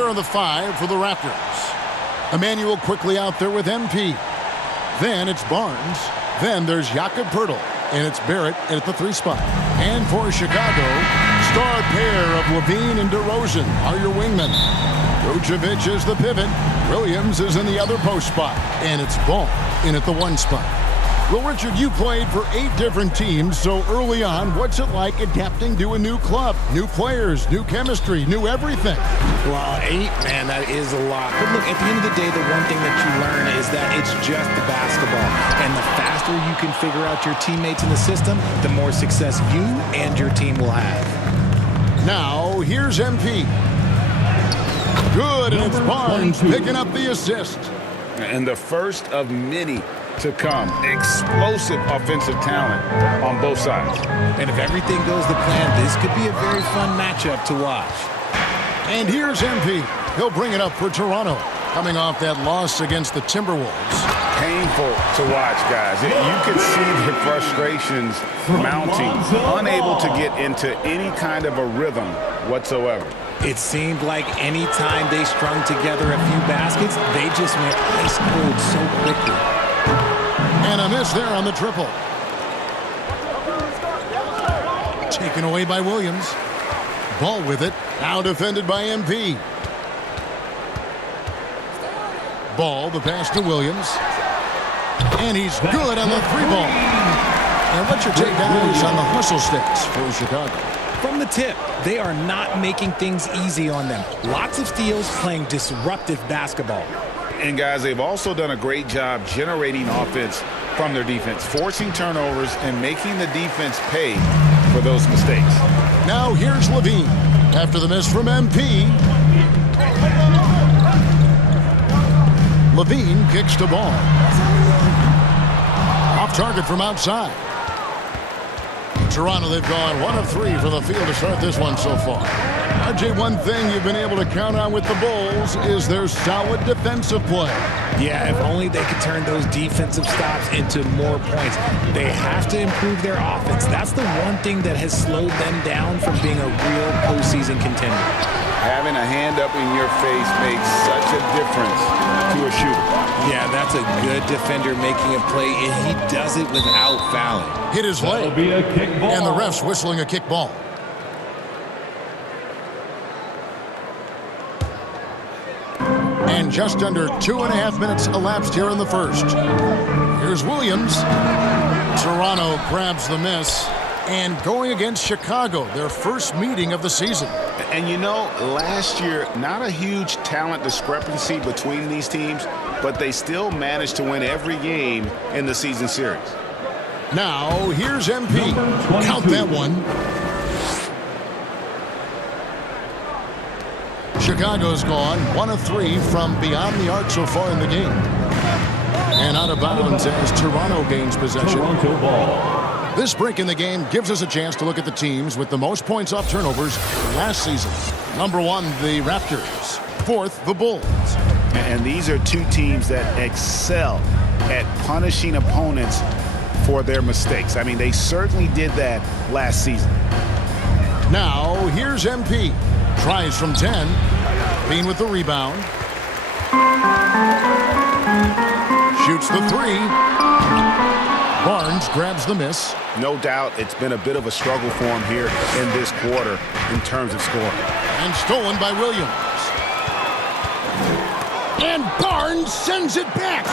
Here are the 5 for the Raptors. Emmanuel quickly out there with MP. Then it's Barnes. Then there's Jakob Poeltl. And it's Barrett at the 3 spot. And for Chicago, star pair of Levine and DeRozan are your wingmen. Vucevic is the pivot. Williams is in the other post spot. And it's Ball in at the 1 spot. Well, Richard, you played for 8 different teams, so early on, what's it like adapting to a new club? New players, new chemistry, new everything. Well, 8, man, that is a lot. But look, at the end of the day, the one thing that you learn is that it's just the basketball. And the faster you can figure out your teammates in the system, the more success you and your team will have. Now, here's MP. Good, and it's Barnes picking up the assist. And the first of many to come. Explosive offensive talent on both sides. And if everything goes to plan, this could be a very fun matchup to watch. And here's MP. He'll bring it up for Toronto, coming off that loss against the Timberwolves. Painful to watch, guys. You could see the frustrations mounting, unable to get into any kind of a rhythm whatsoever. It seemed like any time they strung together a few baskets, they just went ice cold so quickly. And a miss there on the triple. Taken away by Williams. Ball with it. Now defended by MP. Ball, the pass to Williams. And he's good on the 3 ball. And what's your take, guys, on the hustle stats for Chicago? From the tip, they are not making things easy on them. Lots of steals, playing disruptive basketball. And, guys, they've also done a great job generating offense from their defense, forcing turnovers and making the defense pay for those mistakes. Now here's Levine. After the miss from MP. Levine kicks to Ball. Off target from outside. Toronto, they've gone 1 of 3 from the field to start this one so far. RJ, one thing you've been able to count on with the Bulls is their solid defensive play. Yeah, if only they could turn those defensive stops into more points. They have to improve their offense. That's the one thing that has slowed them down from being a real postseason contender. Having a hand up in your face makes such a difference to a shooter. Yeah, that's a good defender making a play, and he does it without fouling. Hit his leg. And the ref's whistling a kick ball. And just under 2.5 minutes elapsed here in the first. Here's Williams. Toronto grabs the miss. And going against Chicago, their first meeting of the season. And you know, last year, not a huge talent discrepancy between these teams, but they still managed to win every game in the season series. Now, here's MP. Count that one. Chicago's gone 1 of 3 from beyond the arc so far in the game. And out of bounds as Toronto gains possession. Toronto ball. This break in the game gives us a chance to look at the teams with the most points off turnovers last season. Number 1, the Raptors. 4th, the Bulls. And these are 2 teams that excel at punishing opponents for their mistakes. I mean, they certainly did that last season. Now, here's MP. Tries from 10. Bean with the rebound. Shoots the 3. Barnes grabs the miss. No doubt it's been a bit of a struggle for him here in this quarter in terms of scoring. And stolen by Williams. And Barnes sends it back.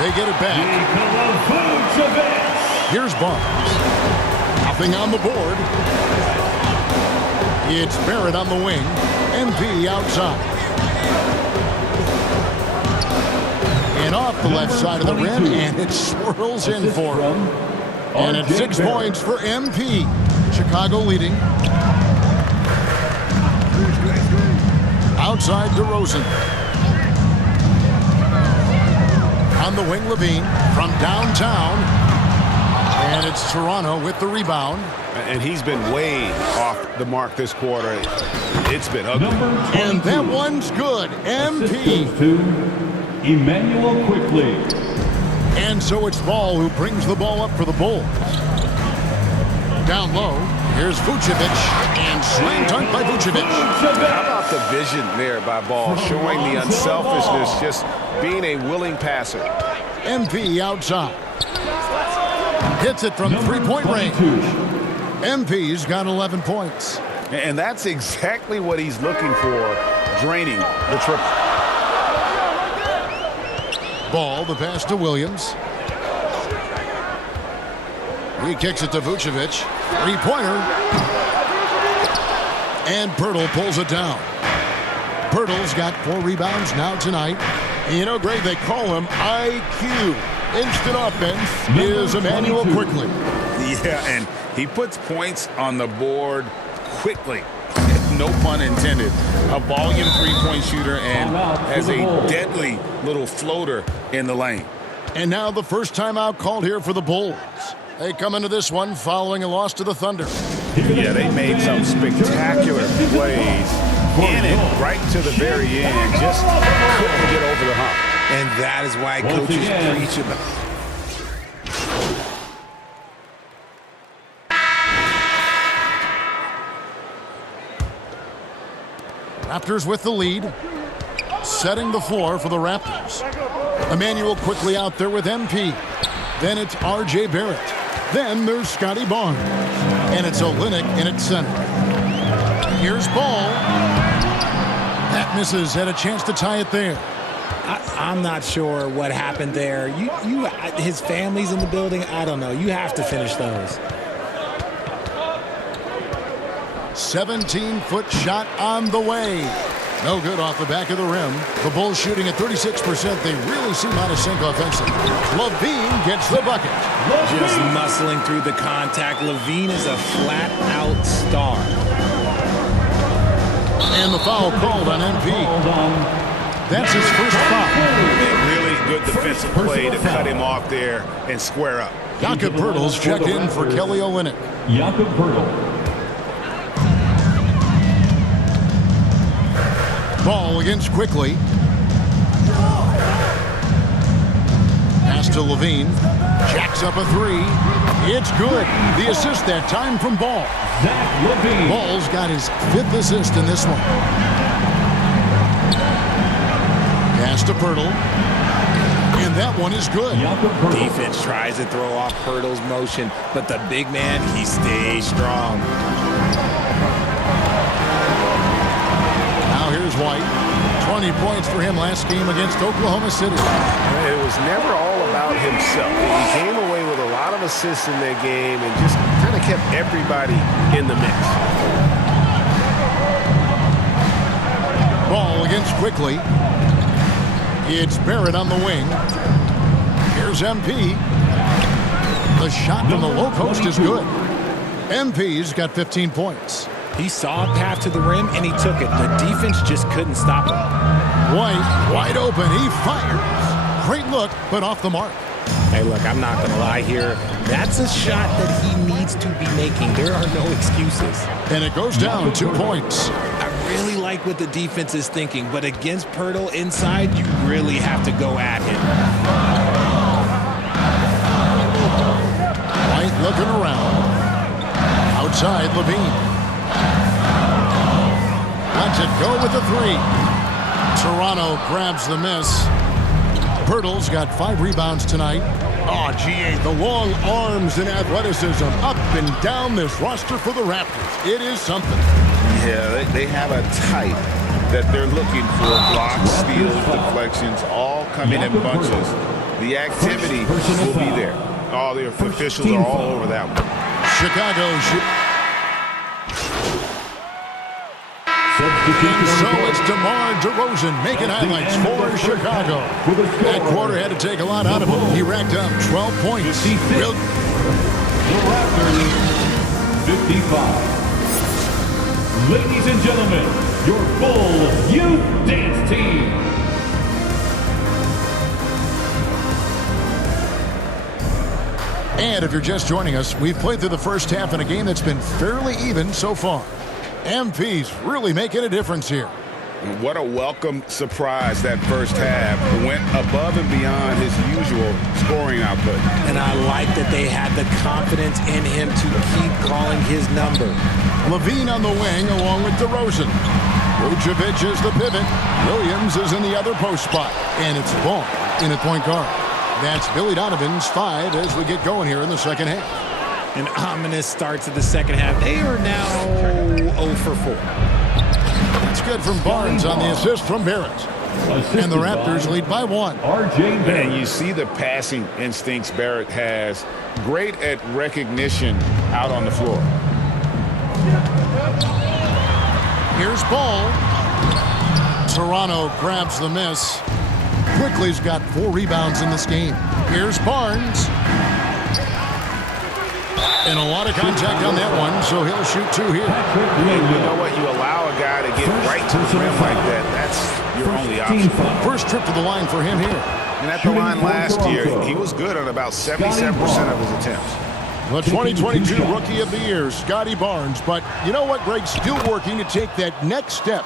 They get it back. Here's Barnes. Hopping on the board. It's Barrett on the wing. MP outside. And off the left side of the rim, and it swirls in for him. And it's 6 points for MP. Chicago leading. Outside DeRozan. On the wing, Levine from downtown. And it's Toronto with the rebound. And he's been way off the mark this quarter. It's been ugly. And that one's good. MP. Emmanuel quickly. And so it's Ball who brings the ball up for the Bulls. Down low, Here's Vucevic, and slam dunk by Vucevic. How about the vision there by Ball, showing the unselfishness, just being a willing passer. MP outside. Hits it from three-point range. MP's got 11 points. And that's exactly what he's looking for, draining the triple. Ball, the pass to Williams. He kicks it to Vucevic. Three-pointer. And Pirtle pulls it down. Pirtle's got 4 rebounds now tonight. You know, Greg, they call him IQ. Instant offense is Immanuel Quickley. Yeah, and he puts points on the board quickly. No pun intended. A volume three-point shooter and has a deadly little floater in the lane. And now the first timeout called here for the Bulls. They come into this one following a loss to the Thunder. Yeah, they made some spectacular plays in it right to the very end. Just couldn't get over the hump. And that is why coaches preach about. Raptors with the lead. Setting the floor for the Raptors. Immanuel Quickley out there with MP. Then it's R.J. Barrett. Then there's Scotty Barnes. And it's Olynyk in its center. Here's Ball. That misses. Had a chance to tie it there. I'm not sure what happened there. His family's in the building. I don't know. You have to finish those. 17-foot shot on the way. No good off the back of the rim. The Bulls shooting at 36%. They really seem out of sync offensively. LaVine gets the bucket. Just muscling through the contact. LaVine is a flat-out star. And the foul called on MP. That's his first foul. Really good defensive play to cut him off there and square up. Jakob Poeltl's checked in for Kelly Olynyk. Jakob Poeltl. Ball against Quickley. Pass to LaVine. Jacks up a three. It's good. The assist that time from Ball. Zach LaVine. Ball's got his 5th assist in this one. Pass to Poeltl. And that one is good. Defense tries to throw off Pirtle's motion, but the big man, he stays strong. Now here's White. 20 points for him last game against Oklahoma City. It was never all about himself. He came away with a lot of assists in that game and just kind of kept everybody in the mix. Ball against Quickley. It's Barrett on the wing. Here's MP. The shot from the low post is good. MP's got 15 points. He saw a path to the rim, and he took it. The defense just couldn't stop him. White, wide open. He fires. Great look, but off the mark. Hey, look, I'm not going to lie here. That's a shot that he needs to be making. There are no excuses. And it goes down 2 points. I really like what the defense is thinking, but against Poeltl inside, you really have to go at him. White looking around. Outside, LaVine. Lets it go with the three. Toronto grabs the miss. Poeltl's got 5 rebounds tonight. Oh, GA, the long arms and athleticism up and down this roster for the Raptors. It is something. Yeah, they have a type that they're looking for. Blocks, steals, deflections, all coming in bunches. The activity will be there. All the officials are all over that one. Chicago shoot. And so it's DeMar DeRozan making highlights for Chicago. That quarter had to take a lot out of him. He racked up 12 points. The Raptors, 55. Ladies and gentlemen, your Bulls Youth Dance Team. And if you're just joining us, we've played through the first half in a game that's been fairly even so far. MP's really making a difference here. What a welcome surprise that first half. Went above and beyond his usual scoring output. And I like that they had the confidence in him to keep calling his number. Levine on the wing along with DeRozan. Vucevic is the pivot. Williams is in the other post spot. And it's Vaughn in at point guard. That's Billy Donovan's 5 as we get going here in the second half. An ominous start to the second half. They are now 0 for 4. That's good from Barnes on the assist from Barrett. And the Raptors lead by 1. R.J. Barrett. And you see the passing instincts Barrett has. Great at recognition out on the floor. Here's Ball. Toronto grabs the miss. Quickly's got 4 rebounds in this game. Here's Barnes. And a lot of contact on that one, so he'll shoot 2 here. You know what? You allow a guy to get right to the rim like that. That's your only option. First trip to the line for him here. And at the line last year, he was good on about 77% of his attempts. The 2022 Rookie of the Year, Scotty Barnes. But you know what, Greg? Still working to take that next step.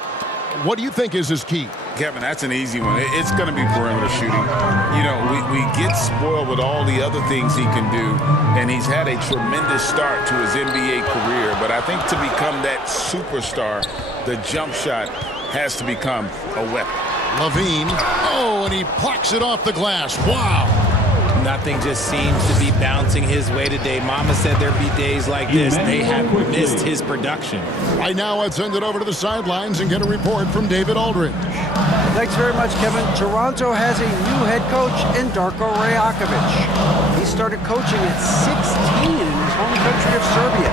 What do you think is his key? Kevin, that's an easy one. It's going to be perimeter shooting. You know, we get spoiled with all the other things he can do, and he's had a tremendous start to his NBA career. But I think to become that superstar, the jump shot has to become a weapon. Levine. Oh, and he plucks it off the glass. Wow. Nothing just seems to be bouncing his way today. Mama said there'd be days like this. They have missed his production. Right now, let's send it over to the sidelines and get a report from David Aldridge. Thanks very much, Kevin. Toronto has a new head coach in Darko Rajakovic. He started coaching at 16 in his home country of Serbia.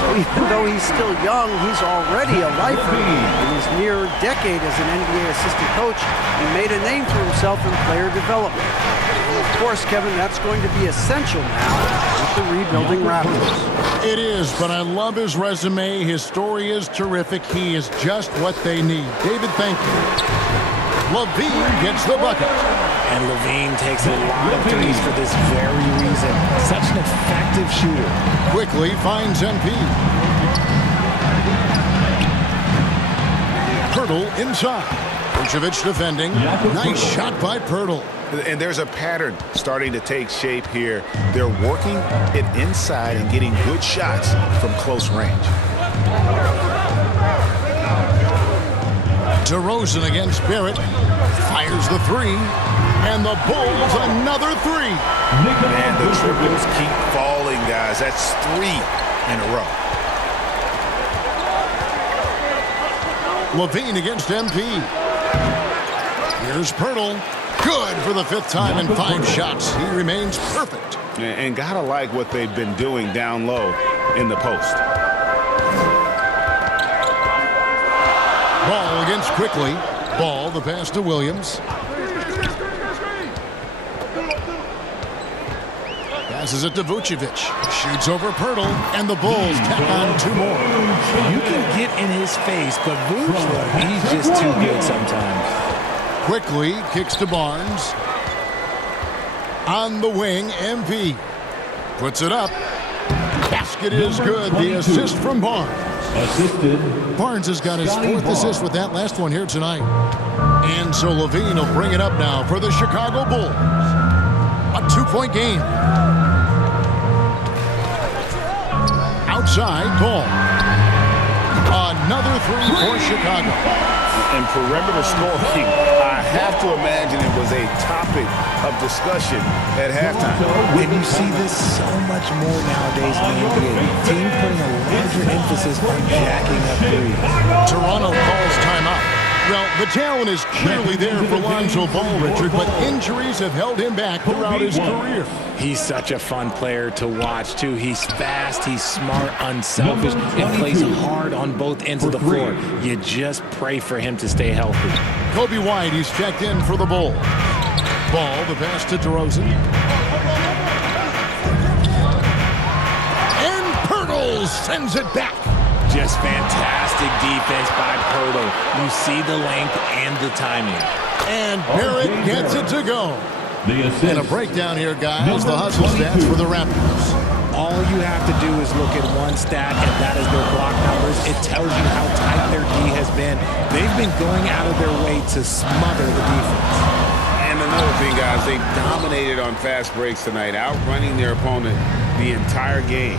So even though he's still young, he's already a lifer. In his near decade as an NBA assistant coach, he made a name for himself in player development. And of course, Kevin, that's going to be essential now with the rebuilding Raptors. It is, but I love his resume. His story is terrific. He is just what they need. David, thank you. Levine gets the bucket. And Levine takes a lot of threes for this very reason. Such an effective shooter. Quickly finds MP. Pirtle inside. Vucevic defending. Nice shot by Pirtle. And there's a pattern starting to take shape here. They're working it inside and getting good shots from close range. DeRozan against Barrett. Fires the 3. And the Bulls another 3. Man, the triples keep falling, guys. That's 3 in a row. Levine against MP. Here's Pirtle. Good for the 5th time in 5 shots. He remains perfect. And gotta like what they've been doing down low in the post. Ball against Quickly. Ball, the pass to Williams. Passes it to Vucevic. Shoots over Pirtle. And the Bulls tack on 2 more. You can get in his face, but Vucevic, he's just too good sometimes. Quickly kicks to Barnes. On the wing, MP. Puts it up. Basket is good. The assist from Barnes. Assisted. Barnes has got his 4th assist with that last one here tonight. And so Levine will bring it up now for the Chicago Bulls. A 2-point game. Outside, Ball. Another 3 for Chicago. And perimeter scoring, I have to imagine it was a topic of discussion at halftime. And you see this so much more nowadays in the NBA. Team putting a larger emphasis on jacking up threes. Toronto calls timeout. Well, the talent is clearly there for Lonzo Ball, Richard, but injuries have held him back throughout his career. He's such a fun player to watch, too. He's fast, he's smart, unselfish, and plays hard on both ends of the floor. You just pray for him to stay healthy. Kobe White, he's checked in for the Bulls. Ball, the pass to DeRozan. And Pirtle sends it back. Just fantastic defense by Pirtle. You see the length and the timing. And Barrett gets it to go. The assist. And a breakdown here, guys. The hustle stats for the Raptors. All you have to do is look at one stat, and that is their block numbers. It tells you how tight their D has been. They've been going out of their way to smother the defense. And And another thing, guys, they dominated on fast breaks tonight, outrunning their opponent the entire game.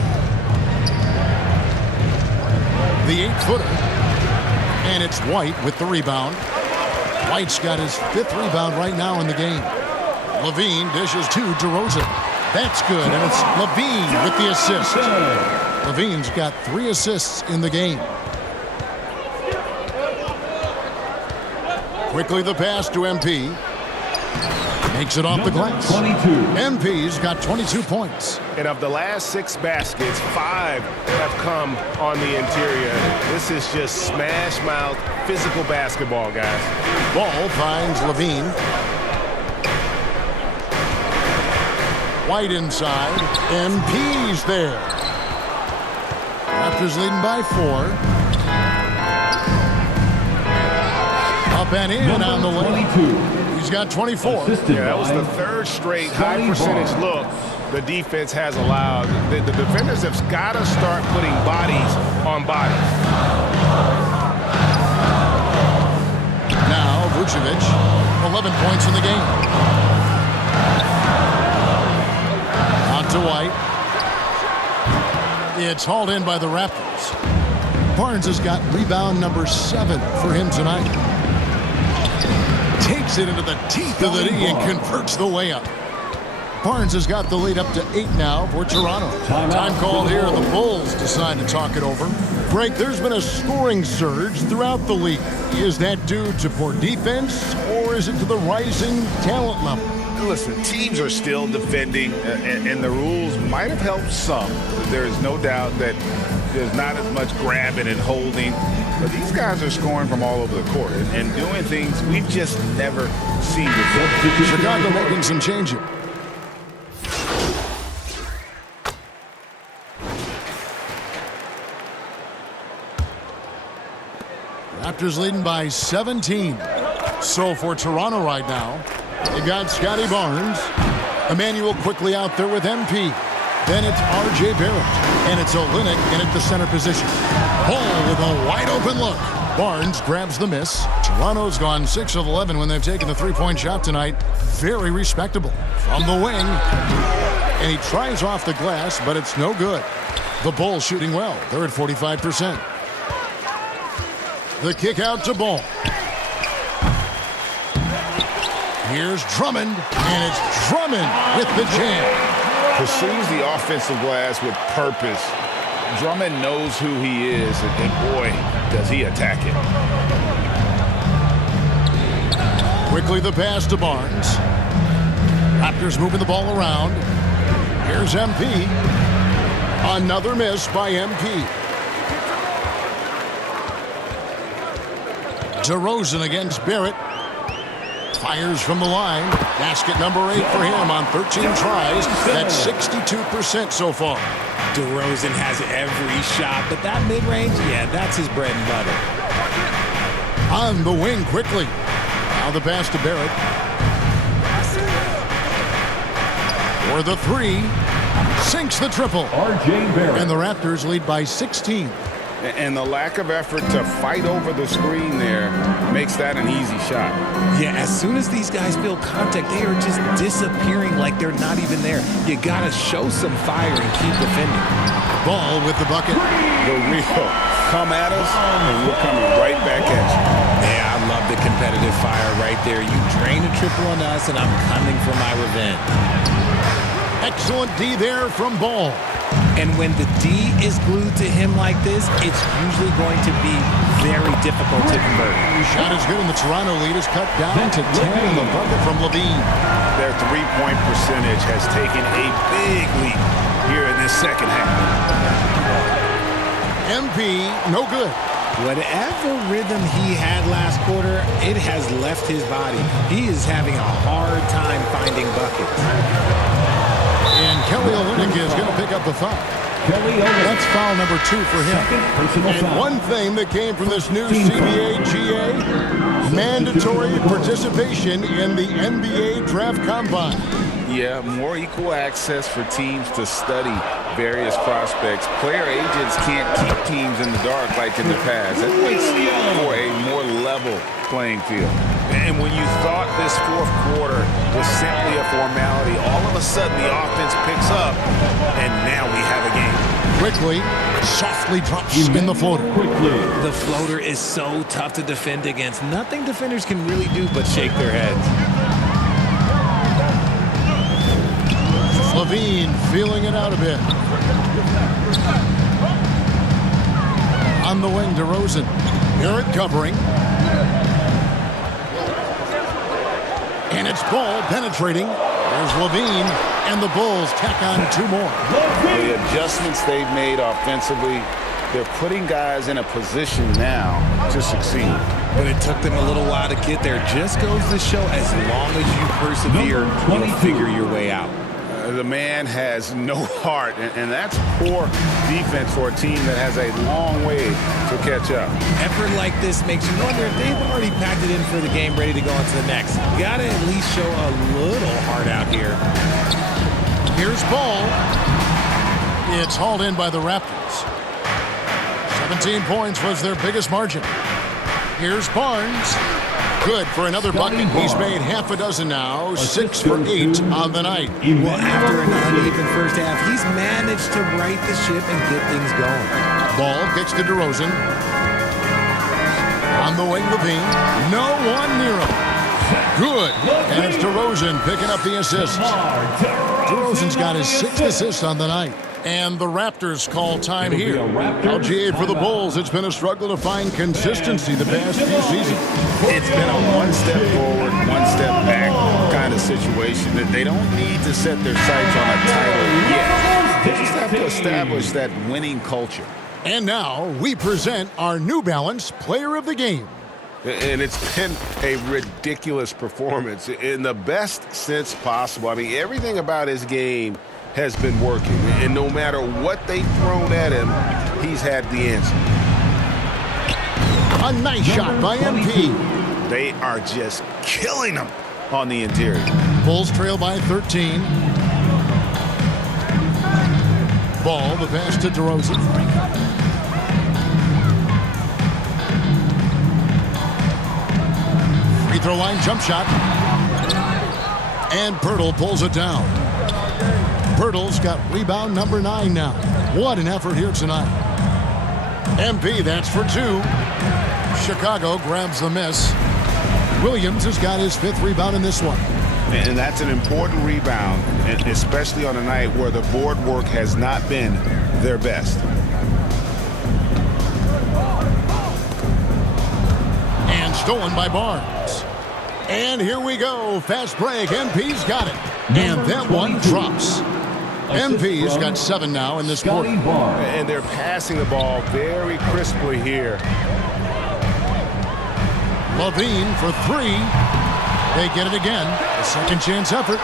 The 8-footer. And it's White with the rebound. White's got his 5th rebound right now in the game. Levine dishes to DeRozan. That's good, and it's Levine with the assist. Levine's got 3 assists in the game. Quickly the pass to MP. Makes it off the glass. 22. MP's got 22 points. And of the last 6 baskets, 5 have come on the interior. This is just smash mouth physical basketball, guys. Ball finds Levine. White inside. MP's there. Raptors leading by 4. Up and in on the way. He's got 24. Yeah, that was the 3rd straight high percentage look the defense has allowed. The defenders have got to start putting bodies on bodies. Now Vucevic, 11 points in the game. Out to White. It's hauled in by the Raptors. Barnes has got rebound number 7 for him tonight. Takes it into the teeth of the knee and converts the way up. Barnes has got the lead up to 8 now for Toronto. Time called here. The Bulls decide to talk it over. Greg, there's been a scoring surge throughout the league. Is that due to poor defense, or is it to the rising talent level? Listen, teams are still defending, and the rules might have helped some. There is no doubt that there's not as much grabbing and holding. But these guys are scoring from all over the court and doing things we've just never seen before. Chicago making some changes. Raptors leading by 17. So for Toronto right now, they got Scotty Barnes. Emmanuel quickly out there with MP. Then it's R.J. Barrett. And it's Olynyk in at the center position. Ball with a wide open look. Barnes grabs the miss. Toronto's gone 6 of 11 when they've taken the 3-point shot tonight. Very respectable. From the wing. And he tries off the glass, but it's no good. The Bulls shooting well. They're at 45%. The kick out to Ball. Here's Drummond. And it's Drummond with the jam. Pursues the offensive glass with purpose. Drummond knows who he is, and boy, does he attack it. Quickly the pass to Barnes. Raptors moving the ball around. Here's MP. Another miss by MP. DeRozan against Barrett. Fires from the line. Basket number 8 for him on 13 tries. That's 62% so far. DeRozan has every shot, but that mid-range, yeah, that's his bread and butter. On the wing quickly. Now the pass to Barrett. For the 3. Sinks the triple. R.J. Barrett. And the Raptors lead by 16. And the lack of effort to fight over the screen there makes that an easy shot. Yeah, as soon as these guys feel contact, they are just disappearing like they're not even there. You gotta show some fire and keep defending. Ball with the bucket. The real come at us, and we're coming right back at you. Yeah, I love the competitive fire right there. You drain a triple on us, and I'm coming for my revenge. Excellent D there from Ball. And when the D is glued to him like this, it's usually going to be very difficult to convert. Shot is good, and the Toronto lead is cut down to 10 in the bucket from Levine. Their three-point percentage has taken a big leap here in this second half. MP, no good. Whatever rhythm he had last quarter, it has left his body. He is having a hard time finding buckets. And Kelly Olynyk is going to pick up the foul. Kelly Olynyk. That's foul number 2 for him. Personal And foul. one thing that came from this new CBA GA, mandatory participation in the NBA Draft Combine. Yeah, more equal access for teams to study various prospects. Player agents can't keep teams in the dark like in the past. That makes for a more level playing field. And when you thought this fourth quarter was simply a formality, all of a sudden the offense picks up, and now we have a game. Quickly, softly drops in the floater. The floater is so tough to defend against. Nothing defenders can really do but shake their heads. Levine feeling it out a bit. On the wing, DeRozan. Garrett covering. And it's Ball penetrating. There's Levine, and the Bulls tack on 2 more. The adjustments they've made offensively, they're putting guys in a position now to succeed. But it took them a little while to get there. Just goes to show, as long as you persevere, you'll figure your way out. The man has no heart, and that's poor defense for a team that has a long way to catch up. Effort like this makes you wonder if they've already packed it in for the game, ready to go on to the next. Got to at least show a little heart out here. Here's Ball. It's hauled in by the Raptors. 17 points was their biggest margin. Here's Barnes. Good for another bucket. He's made half a dozen now. 6 for 8 on the night. Well, after an uneven first half, he's managed to right the ship and get things going. Ball kicks to DeRozan. On the wing, Levine. No one near him. Good. And it's DeRozan picking up the assist. DeRozan's got his 6th assist on the night. And the Raptors call time here. LGA for the Bulls. It's been a struggle to find consistency the past few seasons. It's been a one step forward, one step back kind of situation. That they don't need to set their sights on a title yet. They just have to establish that winning culture. And now we present our New Balance Player of the Game. And it's been a ridiculous performance in the best sense possible. I mean, everything about his game has been working. And no matter what they've thrown at him, he's had the answer. A nice shot by MP. They are just killing him on the interior. Bulls trail by 13. Ball, the pass to DeRozan. Free throw line jump shot. And Pirtle pulls it down. Pirtle's got rebound number 9 now. What an effort here tonight. MP, that's for 2. Chicago grabs the miss. Williams has got his 5th rebound in this one. And that's an important rebound, and especially on a night where the board work has not been their best. And stolen by Barnes. And here we go. Fast break. MP's got it. And that one drops. MP's got 7 now in this quarter. And they're passing the ball very crisply here. Levine for 3. They get it again. A second chance effort.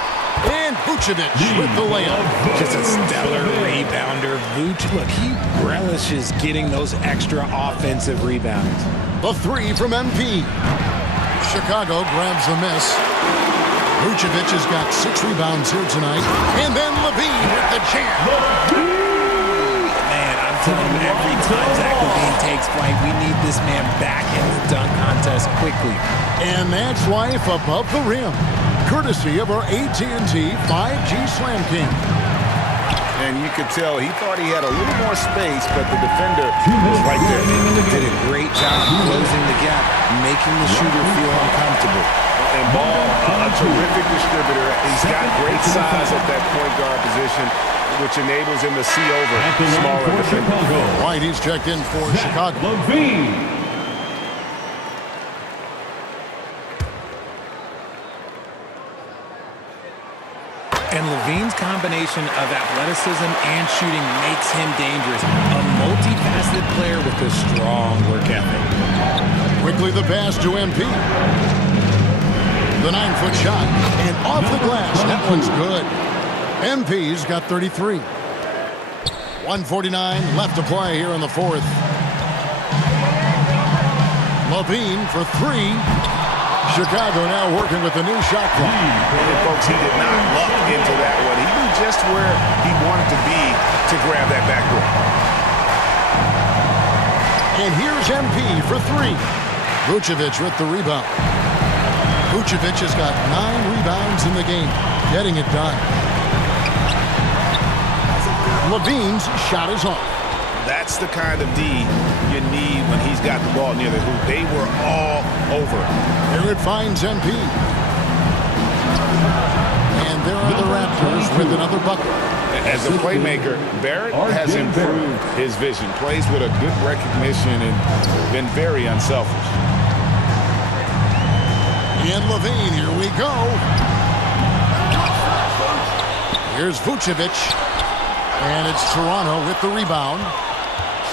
And Vucevic with the layup. Just a stellar rebounder. Vuce, look, he relishes getting those extra offensive rebounds. The 3 from MP. Chicago grabs the miss. Vucevic has got 6 rebounds here tonight. And then Levine with the jam. Man, I'm telling you, every time Zach Levine takes flight, we need this man back in the dunk contest quickly. And that's life above the rim. Courtesy of our AT&T 5G Slam King. And you could tell he thought he had a little more space, but the defender was right there. Did a great job closing the gap, making the shooter feel uncomfortable. And Ball, a terrific distributor. He's got great size at that point guard position, which enables him to see over smaller defenders. White, he's checked in for Chicago. Levine. And Levine's combination of athleticism and shooting makes him dangerous. A multifaceted player with a strong work ethic. Quickly the pass to MP. The 9-foot shot. And off the glass. That one's good. MP's got 33. 1:49 left to play here in the 4th. Levine for 3. Chicago now working with the new shot clock. And folks, he did not luck into that one. He knew just where he wanted to be to grab that backboard. And here's MP for three. Vucevic with the rebound. Vucevic has got 9 rebounds in the game, getting it done. Levine's shot is off. That's the kind of D you need when he's got the ball near the hoop. They were all over it. Here it finds MP. And there are the Raptors with another bucket. As a playmaker, Barrett has improved his vision, plays with a good recognition, and been very unselfish. And Levine, here we go. Here's Vucevic. And it's Toronto with the rebound.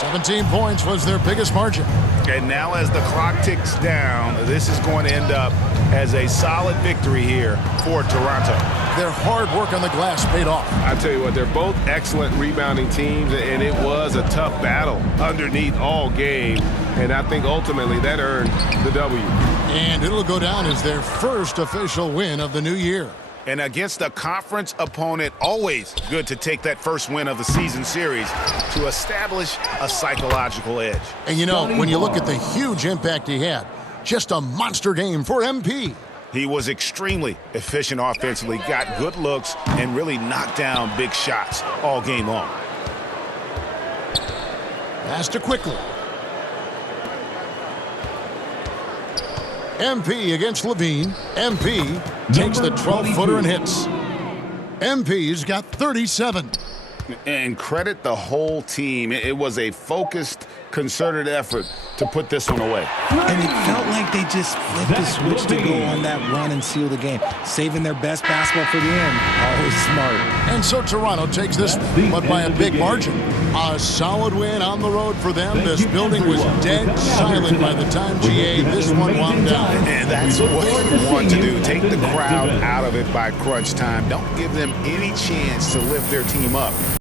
17 points was their biggest margin. And now as the clock ticks down, this is going to end up as a solid victory here for Toronto. Their hard work on the glass paid off. I tell you what, they're both excellent rebounding teams, and it was a tough battle underneath all game. And I think ultimately that earned the W. And it'll go down as their first official win of the new year. And against a conference opponent, always good to take that first win of the season series to establish a psychological edge. And you know, when you look at the huge impact he had, just a monster game for MP. He was extremely efficient offensively, got good looks, and really knocked down big shots all game long. Pass to Quickly. MP against Levine. MP takes the 12-footer and hits. MP's got 37. And credit the whole team. It was a focused, concerted effort to put this one away. And it felt like they just flipped the switch to go on that run and seal the game. Saving their best basketball for the end. Always smart. And so Toronto takes this, but by a big margin. A solid win on the road for them. This building was dead silent by the time GA this one wound down. And that's what you want to do. Take the crowd out of it by crunch time. Don't give them any chance to lift their team up.